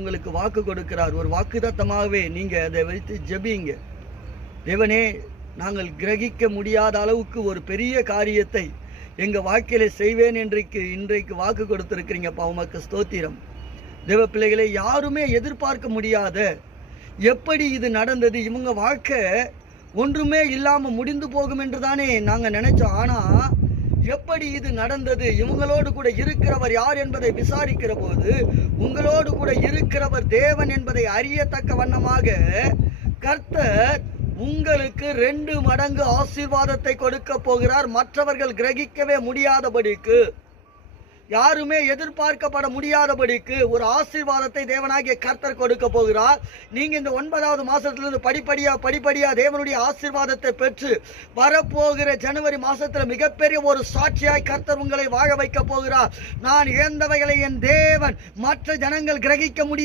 உங்களுக்கு வாக்கு கொடுக்கிறார். ஒரு வாக்குத்தத்தமாகவே நீங்க அதை வைத்து ஜெபிங்க. தேவனே, நாங்கள் கிரகிக்க முடியாத அளவுக்கு ஒரு பெரிய காரியத்தை எங்க வாழ்க்கையில செய்வேன் இன்றைக்கு வாக்கு கொடுத்திருக்கிறீங்கப்பா. உமக்கு ஸ்தோத்திரம். தேவ பிள்ளைகளை, யாருமே எதிர்பார்க்க முடியாத எப்படி இது நடந்தது, இவங்க வாழ்க்கை ஒன்றுமே இல்லாம முடிந்து போகும் என்று தானே நாங்க நினைச்சோம். ஆனா எப்படி இது நடந்தது, இவங்களோடு கூட இருக்கிறவர் யார் என்பதை விசாரிக்கிற போது உங்களோடு கூட இருக்கிறவர் தேவன் என்பதை அறியத்தக்க வண்ணமாக கர்த்தர் உங்களுக்கு 2 மடங்கு ஆசீர்வாதத்தை கொடுக்க போகிறார். மற்றவர்கள் கிரகிக்கவே முடியாதபடிக்கு, யாருமே எதிர்பார்க்கப்பட முடியாதபடிக்கு ஒரு ஆசீர்வாதத்தை தேவனாகிய கர்த்தர் கொடுக்க போகிறார். நீங்க இந்த 9வது மாசத்திலிருந்து படிப்படியா தேவனுடைய ஆசீர்வாதத்தை பெற்று வரப்போகிற ஜனவரி மாசத்துல மிகப்பெரிய ஒரு சாட்சியாய் கர்த்தர் உங்களை வாழ வைக்க போகிறார். நான் இழந்தவைகளை என் தேவன் மற்ற ஜனங்கள் கிரகிக்க முடியும்